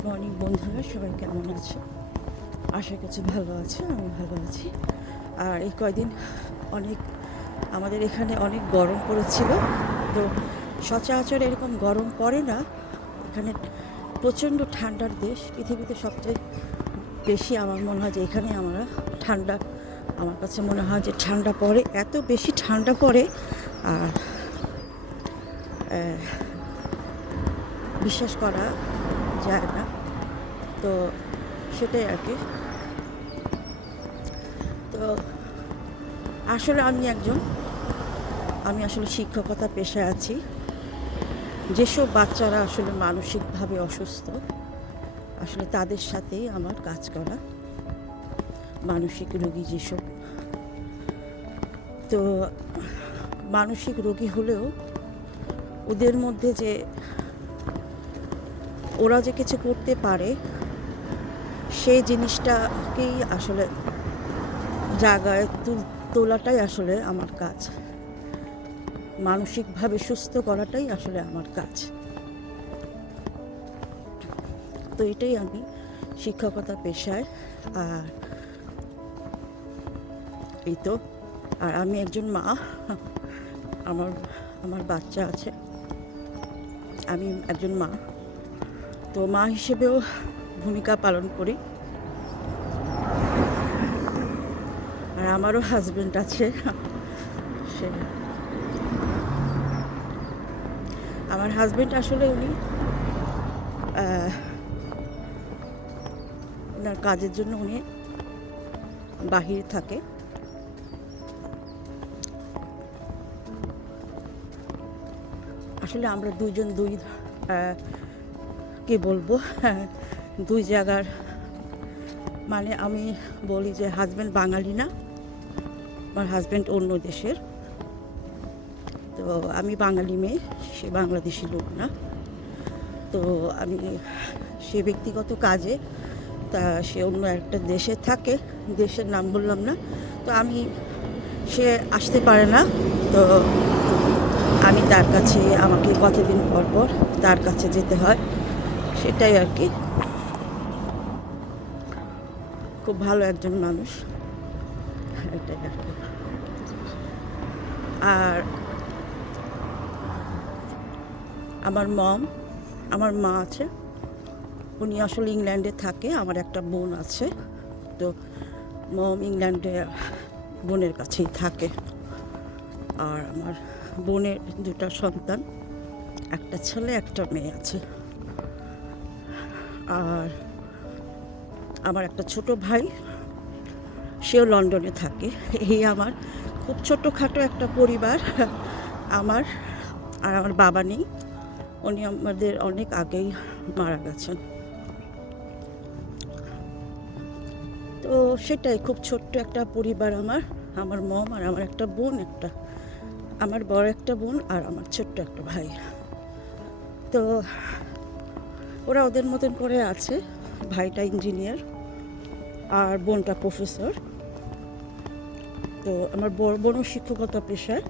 Good morning বন্ধুরা, সবাই কেমন আছে? আশা করছি ভালো আছে, আমি ভালো আছি। আর এই কয়দিন অনেক আমাদের এখানে অনেক গরম পড়েছিল। তো সচরাচর এরকম গরম পড়ে না এখানে। প্রচণ্ড ঠান্ডার দেশ, পৃথিবীতে সবচেয়ে বেশি আমার মনে হয় যে এখানে আমরা ঠান্ডা, আমার কাছে মনে হয় যে ঠান্ডা পড়ে, এত বেশি ঠান্ডা পড়ে আর বিশ্বাস করা যায় না। তো সেটাই আর কি। তো আসলে আমি আসলে শিক্ষকতা পেশায় আছি। যেসব বাচ্চারা আসলে মানসিকভাবে অসুস্থ, আসলে তাদের সাথেই আমার কাজ করা। মানসিক রোগী যেসব, তো মানসিক রোগী হলেও ওদের মধ্যে যে ওরা যে কিছু করতে পারে, সেই জিনিসটাকেই আসলে জায়গায় তোলাটাই আসলে আমার কাজ। মানসিকভাবে সুস্থ করাটাই আসলে আমার কাজ। তো এটাই আমি শিক্ষকতা পেশায়। আর এই তো, আর আমি একজন মা। আমার আমার বাচ্চা আছে, আমি একজন মা। তো মা হিসেবেও ভূমিকা পালন করি। আর আমারও হাজব্যান্ড আছে। সে আমার হাজব্যান্ড আসলে ওনার কাজের জন্য উনি বাহিরে থাকে। আসলে আমরা দুইজন কি বলবো, দুই জায়গার, মানে আমি বলি যে হাজব্যান্ড বাঙালি না, আমার হাজব্যান্ড অন্য দেশের। তো আমি বাঙালি মেয়ে, সে বাংলাদেশি লোক না। তো আমি সে ব্যক্তিগত কাজে, তা সে অন্য একটা দেশে থাকে, দেশের নাম বললাম না। তো সে আসতে পারে না। তো আমি তার কাছে, আমাকে কতদিন পর পর তার কাছে যেতে হয়, সেটাই আর কি। খুব ভালো একজন মানুষ, এটাই আর কি। আর আমার মা আছে, উনি আসলে ইংল্যান্ডে থাকে। আমার একটা বোন আছে। তো মম ইংল্যান্ডে বোনের কাছেই থাকে। আর আমার বোনের দুটো সন্তান, একটা ছেলে একটা মেয়ে আছে। আর আমার একটা ছোট ভাই, সেও লন্ডনে থাকে। এই আমার খুব ছোটোখাটো একটা পরিবার। আমার বাবা নেই, উনি আমাদের অনেক আগেই মারা গেছেন। তো সেটাই, খুব ছোট্ট একটা পরিবার আমার মম আর আমার একটা বোন, আমার বড় একটা বোন আর আমার ছোট্ট একটা ভাই। তো ওরা ওদের মতন করে আছে। ভাইটা ইঞ্জিনিয়ার আর বোনটা প্রফেসর। তো আমার বড় বোনও শিক্ষকতা পেশায়।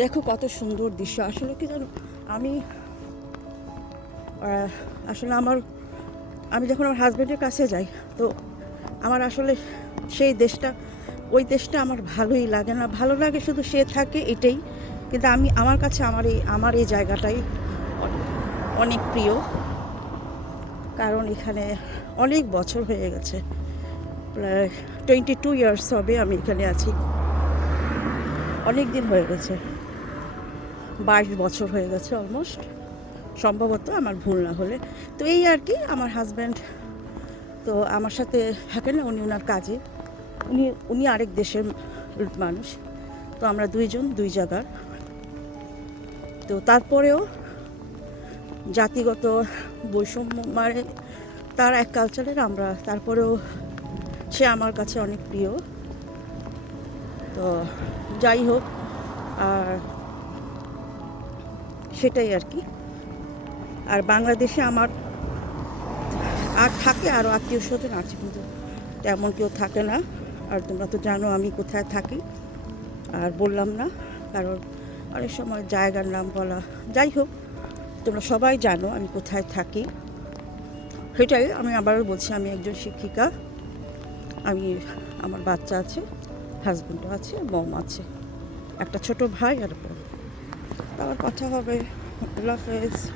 দেখো কত সুন্দর দৃশ্য। আসলে কি জানো, আমি আসলে আমি যখন আমার হাজব্যান্ডের কাছে যাই, তো আমার আসলে ওই দেশটা আমার ভালোই লাগে না। ভালো লাগে শুধু সে থাকে, এটাই। কিন্তু আমার কাছে আমার এই জায়গাটাই অনেক প্রিয়। কারণ এখানে অনেক বছর হয়ে গেছে, প্রায় 22 ইয়ার্স হবে আমি এখানে আছি। অনেক দিন হয়ে গেছে, 22 বছর হয়ে গেছে অলমোস্ট, সম্ভবত, আমার ভুল না হলে। তো এই আর কি। আমার হাজব্যান্ড তো আমার সাথে থাকে না, উনি ওনার কাজে, উনি আরেক দেশের মানুষ। তো আমরা দুইজন দুই জায়গার। তো তারপরেও জাতিগত বৈষম্য, মানে তার এক কালচারের, তারপরেও সে আমার কাছে অনেক প্রিয়। তো যাই হোক, আর সেটাই আর কি। আর বাংলাদেশে আমার থাকে আরও আত্মীয় স্বজন আছে, কিন্তু তেমন কেউ থাকে না। আর তোমরা তো জানো আমি কোথায় থাকি, আর বললাম না, কারণ অনেক সময় জায়গার নাম বলা। যাই হোক, তোমরা সবাই জানো আমি কোথায় থাকি। সেটাই আমি আবারও বলছি, আমি একজন শিক্ষিকা, আমার বাচ্চা আছে, হাজব্যান্ডও আছে, মম আছে, একটা ছোট ভাই আর বোন। আবার কথা হবে। আল্লাহ হাফেজ।